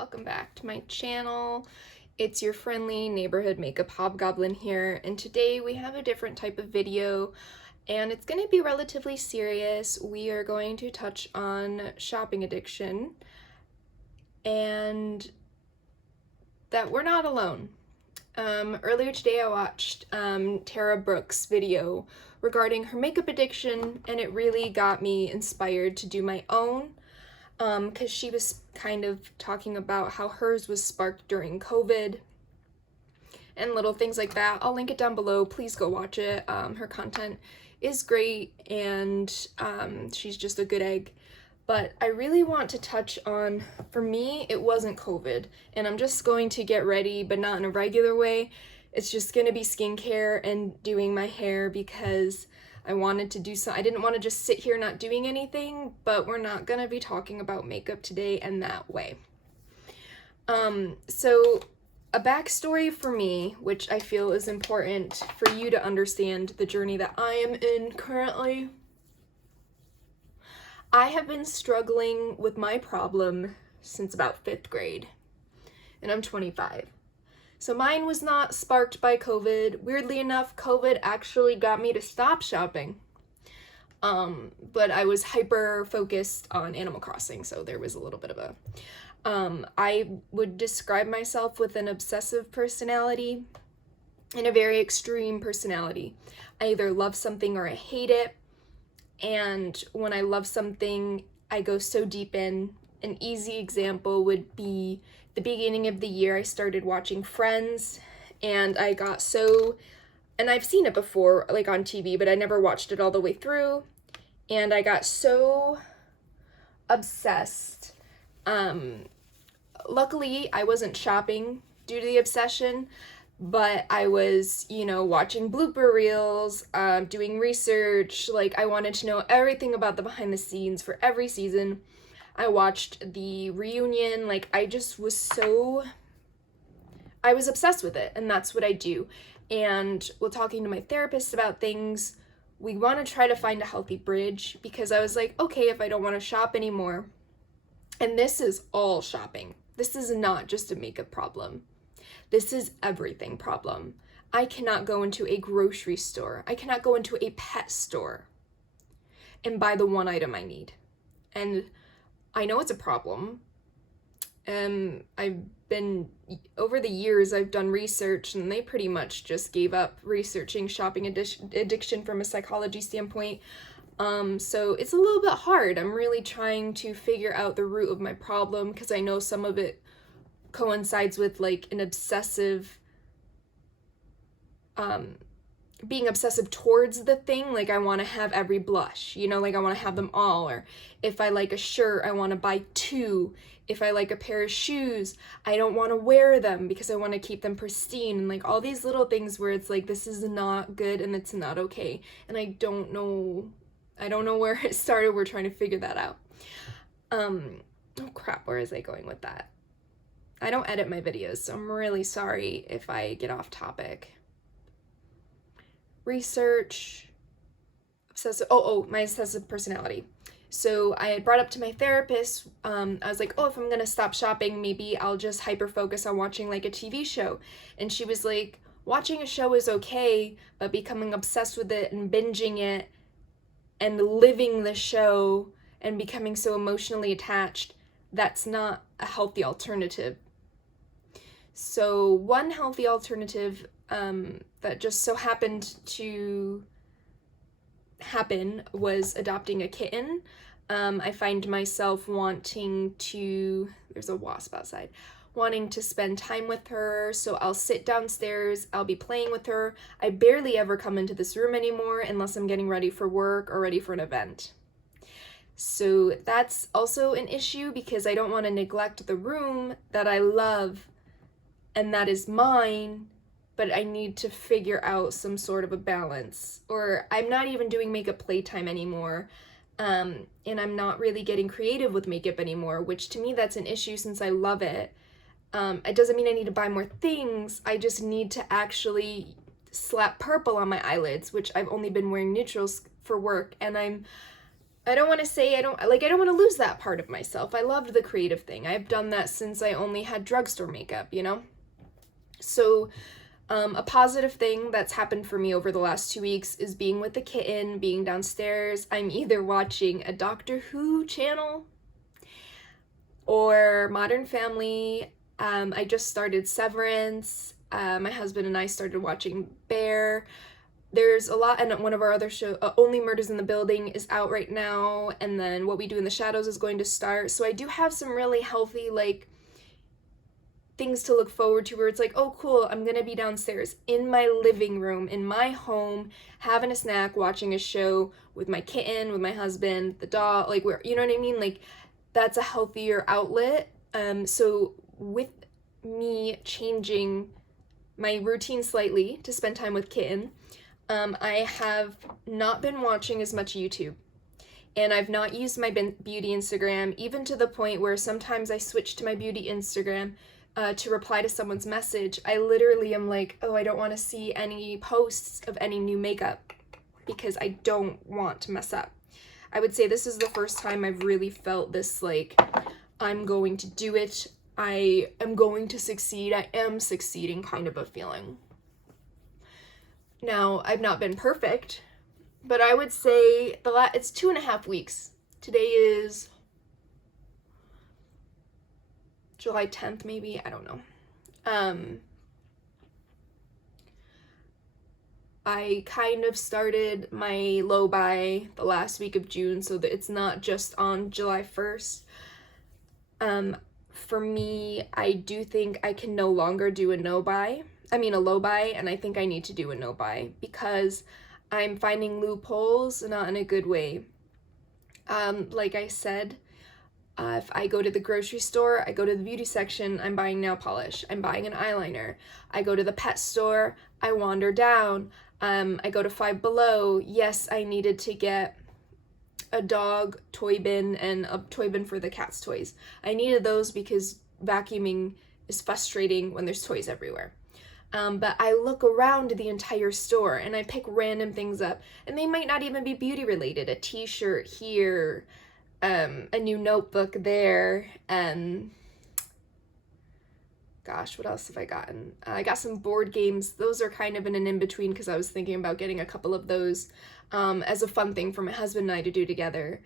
welcome back to my channel. It's your friendly neighborhood makeup hobgoblin here, and today we have a different type of video, and it's going to be relatively serious. We are going to touch on shopping addiction, and that we're not alone. Earlier today I watched Tara Brooks' video regarding her makeup addiction, and it really got me inspired to do my own. Because she was kind of talking about how hers was sparked during COVID and little things like that. I'll link it down below. Please go watch it. Her content is great, and she's just a good egg. But I really want to touch on, for me, it wasn't COVID, and I'm just going to get ready, but not in a regular way. It's just going to be skincare and doing my hair because I wanted to do so. I didn't want to just sit here not doing anything, but we're not going to be talking about makeup today in that way. So a backstory for me, which I feel is important for you to understand the journey that I am in currently. I have been struggling with my problem since about 5th grade, and I'm 25. So mine was not sparked by COVID. Weirdly enough, COVID actually got me to stop shopping. But I was hyper focused on Animal Crossing, so there was a little bit of a... I would describe myself with an obsessive personality and a very extreme personality. I either love something or I hate it. And when I love something, I go so deep in. An easy example would be the beginning of the year. I started watching Friends, and I got so, and I've seen it before, like on TV, but I never watched it all the way through, and I got so obsessed. Luckily, I wasn't shopping due to the obsession, but I was, watching blooper reels, doing research. Like, I wanted to know everything about the behind the scenes for every season. I watched the reunion. Like, I was obsessed with it, and that's what I do. And while talking to my therapist about things, we want to try to find a healthy bridge, because I was like, okay, if I don't want to shop anymore, and this is all shopping. This is not just a makeup problem. This is everything problem. I cannot go into a grocery store. I cannot go into a pet store and buy the one item I need. And I know it's a problem. Over the years, I've done research, and they pretty much just gave up researching shopping addiction from a psychology standpoint. So it's a little bit hard. I'm really trying to figure out the root of my problem, because I know some of it coincides with like an obsessive, being obsessive towards the thing. Like, I want to have every blush, like I want to have them all. Or if I like a shirt, I want to buy 2. If I like a pair of shoes, I don't want to wear them because I want to keep them pristine. And like all these little things where it's like, this is not good and it's not okay. And I don't know where it started. We're trying to figure that out. Oh crap, where is I going with that? I don't edit my videos, so I'm really sorry if I get off topic. Research, obsessive, my obsessive personality. So I had brought up to my therapist, I was like, if I'm gonna stop shopping, maybe I'll just hyper focus on watching like a TV show. And she was like, watching a show is okay, but becoming obsessed with it and binging it and living the show and becoming so emotionally attached, that's not a healthy alternative. So one healthy alternative that just so happened to happen was adopting a kitten. I find myself wanting to, there's a wasp outside, wanting to spend time with her. So I'll sit downstairs, I'll be playing with her. I barely ever come into this room anymore unless I'm getting ready for work or ready for an event. So that's also an issue, because I don't want to neglect the room that I love and that is mine, but I need to figure out some sort of a balance. Or I'm not even doing makeup playtime anymore, and I'm not really getting creative with makeup anymore, which to me that's an issue since I love it. It doesn't mean I need to buy more things. I just need to actually slap purple on my eyelids, which I've only been wearing neutrals for work, and I'm I don't want to say I don't want to lose that part of myself. I loved the creative thing. I've done that since I only had drugstore makeup, you know? So a positive thing that's happened for me over the last 2 weeks is being with the kitten, being downstairs. I'm either watching a Doctor Who channel or Modern Family. I just started Severance. My husband and I started watching Bear. There's a lot, and one of our other shows, Only Murders in the Building, is out right now, and then What We Do in the Shadows is going to start. So I do have some really healthy, like, things to look forward to, where it's like, oh cool, I'm gonna be downstairs in my living room, in my home, having a snack, watching a show with my kitten, with my husband, the dog, like, where, you know what I mean? Like, that's a healthier outlet. So with me changing my routine slightly to spend time with kitten, I have not been watching as much YouTube, and I've not used my beauty Instagram, even to the point where sometimes I switch to my beauty Instagram to reply to someone's message. I literally am like, oh, I don't want to see any posts of any new makeup because I don't want to mess up. I would say this is the first time I've really felt this, like, I'm going to do it, I am going to succeed, I am succeeding kind of a feeling. Now, I've not been perfect, but I would say it's 2.5 weeks. Today is July 10th, maybe, I don't know. I kind of started my low buy the last week of June, so that it's not just on July 1st. For me, I do think I can no longer do a low buy, and I think I need to do a no buy because I'm finding loopholes, not in a good way. Like I said, if I go to the grocery store, I go to the beauty section, I'm buying nail polish, I'm buying an eyeliner. I go to the pet store, I wander down, I go to Five Below. Yes, I needed to get a dog toy bin and a toy bin for the cat's toys. I needed those because vacuuming is frustrating when there's toys everywhere. But I look around the entire store and I pick random things up, and they might not even be beauty related. A t-shirt here, a new notebook there, gosh, what else have I gotten? I got some board games. Those are kind of in an in-between because I was thinking about getting a couple of those as a fun thing for my husband and I to do together.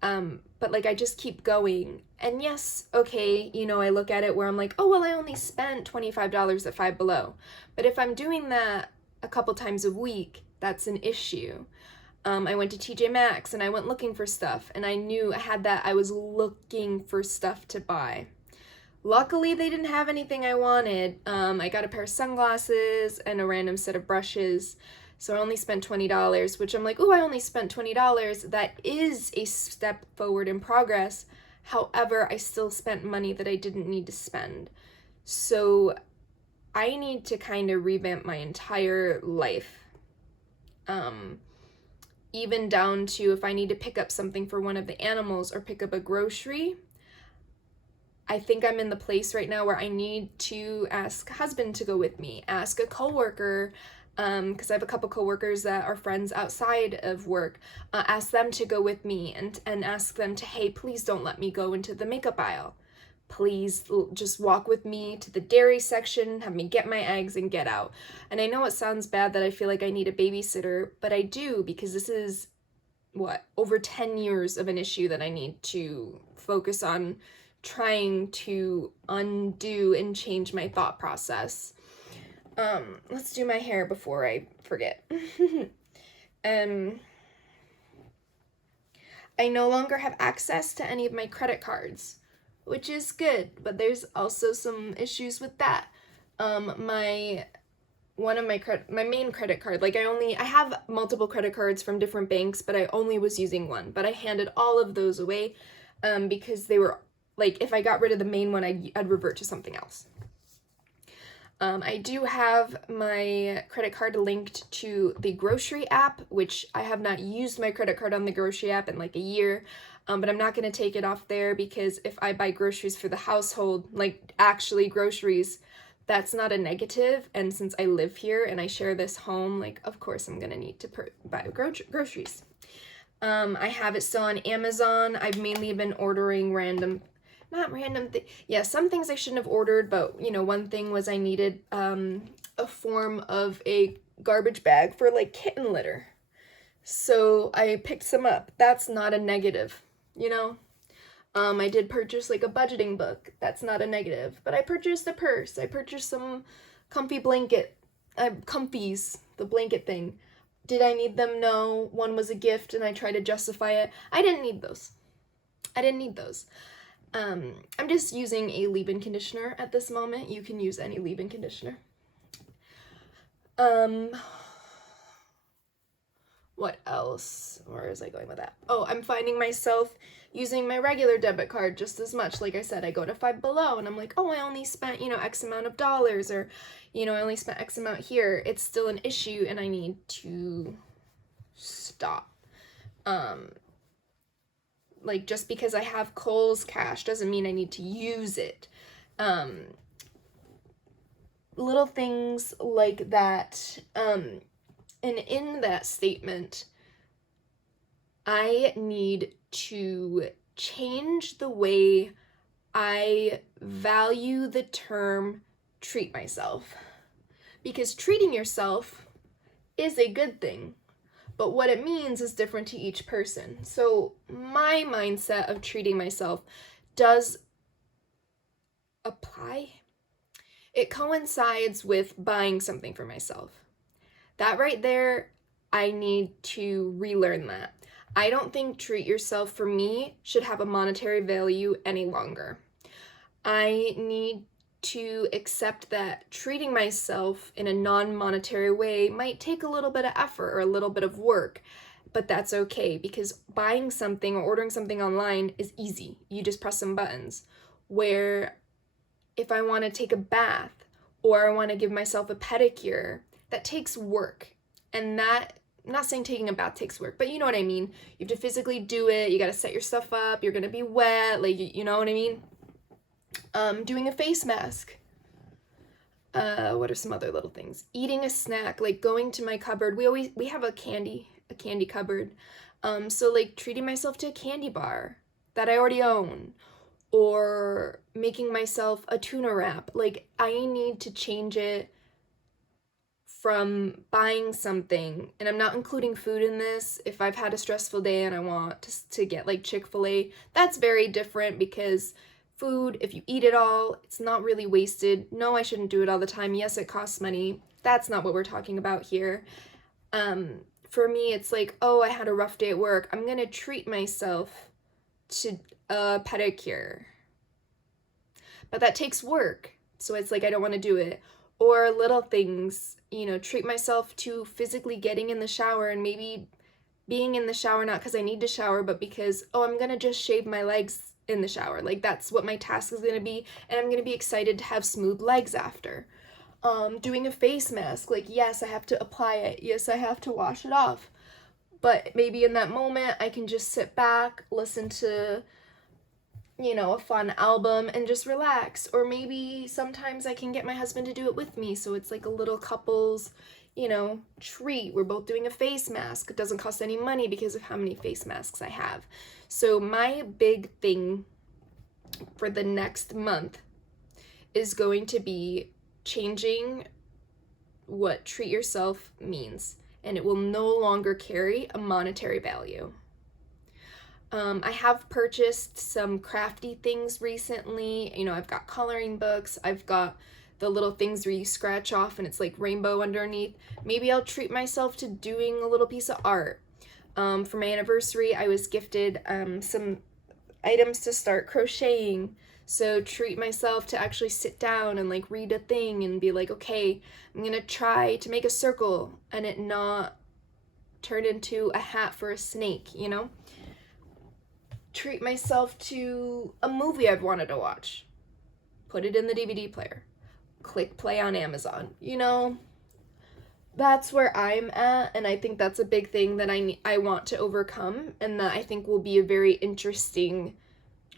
But like, I just keep going. And yes, okay, you know, I look at it where I'm like, oh, well, I only spent $25 at Five Below. But if I'm doing that a couple times a week, that's an issue. I went to TJ Maxx and I went looking for stuff, and I knew I was looking for stuff to buy. Luckily, they didn't have anything I wanted. I got a pair of sunglasses and a random set of brushes. So I only spent $20, which I'm like, oh, I only spent $20. That is a step forward in progress. However, I still spent money that I didn't need to spend. So I need to kind of revamp my entire life. Even down to if I need to pick up something for one of the animals or pick up a grocery. I think I'm in the place right now where I need to ask husband to go with me, ask a coworker, because I have a couple coworkers that are friends outside of work, ask them to go with me and ask them to, hey, please don't let me go into the makeup aisle. Please just walk with me to the dairy section, have me get my eggs and get out. And I know it sounds bad that I feel like I need a babysitter, but I do, because this is, over 10 years of an issue that I need to focus on trying to undo and change my thought process. Let's do my hair before I forget. I no longer have access to any of my credit cards, which is good, but there's also some issues with that. My main credit card, like I have multiple credit cards from different banks, but I only was using one, but I handed all of those away, because they were, like, if I got rid of the main one, I'd revert to something else. I do have my credit card linked to the grocery app, which I have not used my credit card on the grocery app in like a year, but I'm not going to take it off there, because if I buy groceries for the household, like actually groceries, that's not a negative, and since I live here and I share this home, like, of course I'm going to need to buy groceries. I have it still on Amazon. I've mainly been ordering some things I shouldn't have ordered, but you know, one thing was I needed a form of a garbage bag for like kitten litter. So I picked some up. That's not a negative, you know? I did purchase like a budgeting book. That's not a negative. But I purchased a purse. I purchased some comfy comfies, the blanket thing. Did I need them? No. One was a gift and I tried to justify it. I didn't need those. I didn't need those. I'm just using a leave-in conditioner at this moment. You can use any leave-in conditioner. What else? Where is I going with that? Oh, I'm finding myself using my regular debit card just as much. Like I said, I go to Five Below and I'm like, oh, I only spent, you know, X amount of dollars, or, you know, I only spent X amount here. It's still an issue and I need to stop. Like, just because I have Kohl's cash doesn't mean I need to use it. Little things like that. And in that statement, I need to change the way I value the term treat myself. Because treating yourself is a good thing, but what it means is different to each person. So my mindset of treating myself does apply. It coincides with buying something for myself. That right there, I need to relearn that. I don't think treat yourself for me should have a monetary value any longer. I need to accept that treating myself in a non-monetary way might take a little bit of effort or a little bit of work, but that's okay, because buying something or ordering something online is easy. You just press some buttons. Where if I want to take a bath or I want to give myself a pedicure, that takes work. And that, I'm not saying taking a bath takes work, but you know what I mean. You have to physically do it. You got to set your stuff up. You're going to be wet. Like, you know what I mean? Doing a face mask. What are some other little things? Eating a snack, like going to my cupboard. We have a candy cupboard. So like treating myself to a candy bar that I already own, or making myself a tuna wrap. Like, I need to change it from buying something, and I'm not including food in this. If I've had a stressful day and I want to get like Chick-fil-A, that's very different, because food, if you eat it all, it's not really wasted. No, I shouldn't do it all the time. Yes, it costs money. That's not what we're talking about here. For me, it's like, oh, I had a rough day at work. I'm gonna treat myself to a pedicure. But that takes work. So it's like, I don't want to do it. Or little things, you know, treat myself to physically getting in the shower, and maybe being in the shower not because I need to shower, but because, oh, I'm gonna just shave my legs in the shower. Like, that's what my task is gonna be, and I'm gonna be excited to have smooth legs after. Doing a face mask, like, yes, I have to apply it. Yes, I have to wash it off. But maybe in that moment, I can just sit back, listen to, you know, a fun album and just relax. Or maybe sometimes I can get my husband to do it with me, so it's like a little couples, you know, treat. We're both doing a face mask. It doesn't cost any money because of how many face masks I have. So my big thing for the next month is going to be changing what treat yourself means, and it will no longer carry a monetary value. I have purchased some crafty things recently. You know, I've got coloring books. I've got the little things where you scratch off and it's like rainbow underneath. Maybe I'll treat myself to doing a little piece of art. For my anniversary, I was gifted some items to start crocheting. So treat myself to actually sit down and like read a thing and be like, okay, I'm gonna try to make a circle and it not turn into a hat for a snake, you know? Treat myself to a movie I've wanted to watch. Put it in the DVD player. Click play on Amazon. You know, that's where I'm at, and I think that's a big thing that I want to overcome, and that I think will be a very interesting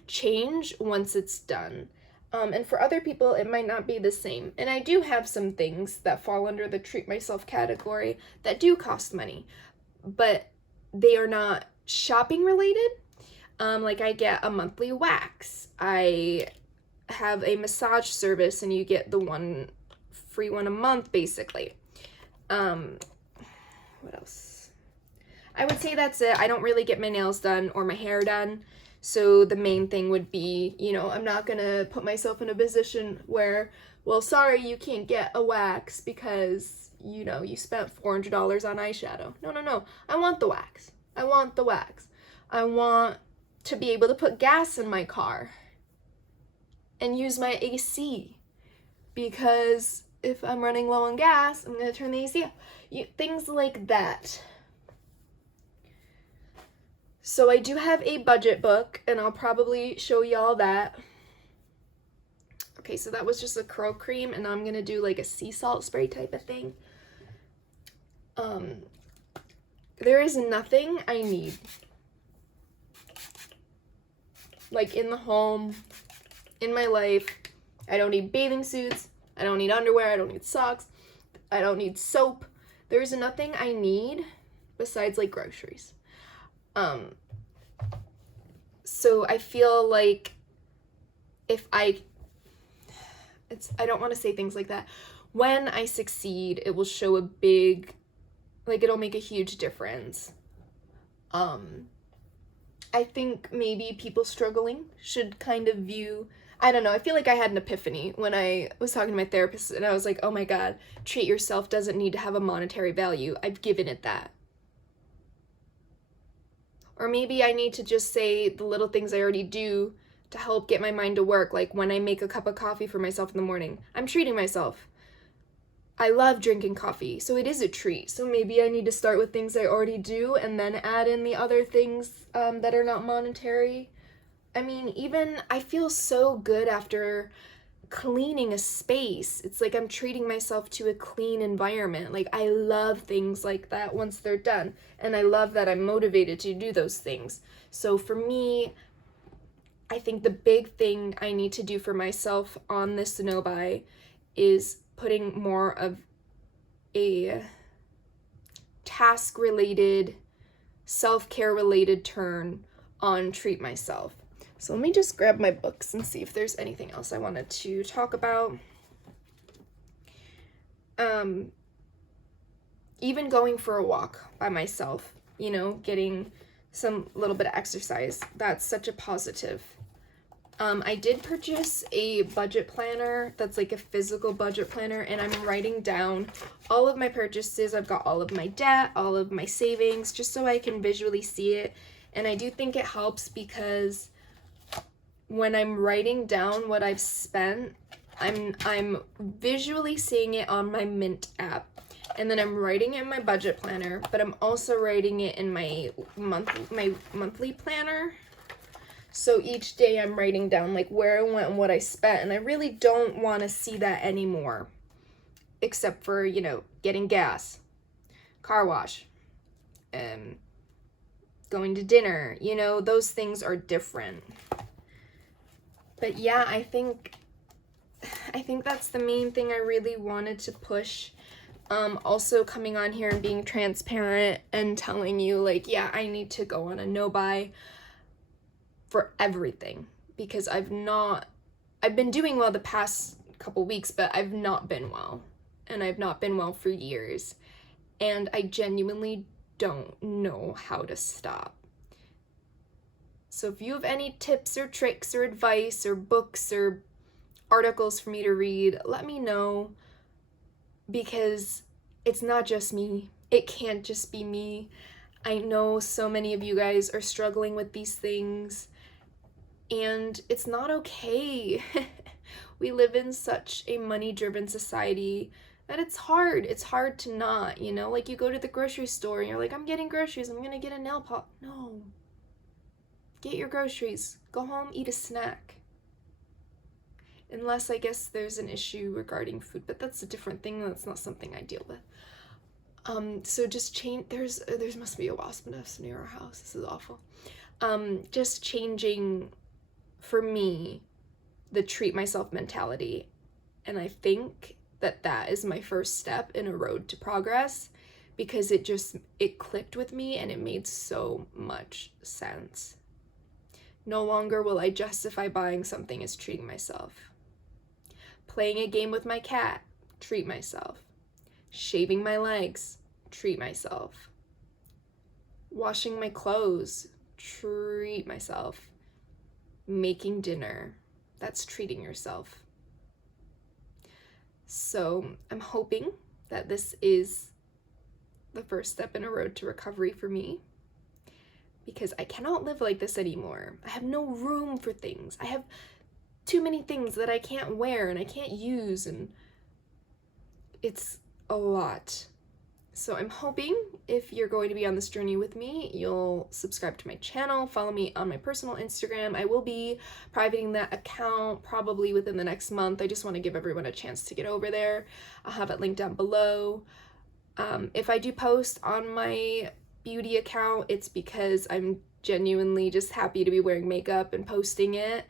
change once it's done. And for other people, it might not be the same. And I do have some things that fall under the treat myself category that do cost money, but they are not shopping related, like I get a monthly wax. I have a massage service and you get the one free one a month basically. What else? I would say that's it. I don't really get my nails done or my hair done. So the main thing would be, you know, I'm not gonna put myself in a position where, well, sorry, you can't get a wax because, you know, you spent $400 on eyeshadow. No, no, no. I want the wax. I want the wax. I want to be able to put gas in my car and use my AC, because if I'm running low on gas, I'm gonna turn the AC off. Things like that. So I do have a budget book, and I'll probably show y'all that. Okay, so that was just a curl cream, and now I'm gonna do like a sea salt spray type of thing. There is nothing I need, like in the home, in my life. I don't need bathing suits, I don't need underwear, I don't need socks, I don't need soap. There's nothing I need besides like groceries. So I feel like if I don't want to say things like that. When I succeed, it will show a big, like it'll make a huge difference. I think maybe people struggling should kind of view, I don't know, I feel like I had an epiphany when I was talking to my therapist and I was like, oh my God, treat yourself doesn't need to have a monetary value. I've given it that. Or maybe I need to just say the little things I already do to help get my mind to work, like when I make a cup of coffee for myself in the morning. I'm treating myself. I love drinking coffee, so it is a treat. So maybe I need to start with things I already do and then add in the other things that are not monetary. I mean, even I feel so good after cleaning a space. It's like I'm treating myself to a clean environment. Like I love things like that once they're done, and I love that I'm motivated to do those things. So for me, I think the big thing I need to do for myself on this no-buy is putting more of a task-related, self-care related turn on treat myself. So let me just grab my books and see if there's anything else I wanted to talk about. Even going for a walk by myself, you know, getting some little bit of exercise, that's such a positive. I did purchase a budget planner that's like a physical budget planner, and I'm writing down all of my purchases. I've got all of my debt, all of my savings, just so I can visually see it. And I do think it helps because when I'm writing down what I've spent, I'm visually seeing it on my Mint app, and then I'm writing it in my budget planner, but I'm also writing it in my monthly planner. So each day I'm writing down like where I went and what I spent, and I really don't want to see that anymore, except for, you know, getting gas, car wash, going to dinner, you know, those things are different. But yeah, I think that's the main thing I really wanted to push. Also coming on here and being transparent and telling you like, yeah, I need to go on a no-buy for everything, because I've been doing well the past couple weeks, but I've not been well, and I've not been well for years, and I genuinely don't know how to stop. So if you have any tips or tricks or advice or books or articles for me to read, let me know, because it's not just me. It can't just be me. I know so many of you guys are struggling with these things, and it's not okay. We live in such a money-driven society that it's hard. It's hard to not, you know? Like you go to the grocery store and you're like, I'm getting groceries, I'm gonna get a nail polish. No. Get your groceries. Go home, eat a snack. Unless I guess there's an issue regarding food, but that's a different thing. That's not something I deal with. So just change. There must be a wasp nest near our house. This is awful. Just changing, for me, the treat myself mentality. And I think that is my first step in a road to progress, because it clicked with me and it made so much sense. No longer will I justify buying something as treating myself. Playing a game with my cat, treat myself. Shaving my legs, treat myself. Washing my clothes, treat myself. Making dinner, that's treating yourself. So I'm hoping that this is the first step in a road to recovery for me, because I cannot live like this anymore. I have no room for things. I have too many things that I can't wear and I can't use, and it's a lot. So I'm hoping if you're going to be on this journey with me, you'll subscribe to my channel, follow me on my personal Instagram. I will be privating that account probably within the next month. I just want to give everyone a chance to get over there. I'll have it linked down below. If I do post on my beauty account, it's because I'm genuinely just happy to be wearing makeup and posting it,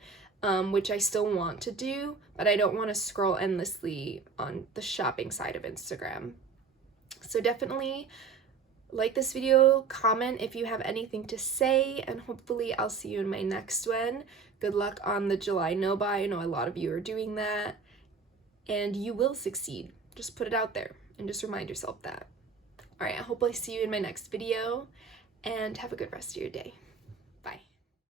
which I still want to do, but I don't want to scroll endlessly on the shopping side of Instagram. So definitely like this video, comment if you have anything to say, and hopefully I'll see you in my next one. Good luck on the July no-buy. I know a lot of you are doing that, and you will succeed. Just put it out there and just remind yourself that. All right, I hope I see you in my next video, and have a good rest of your day.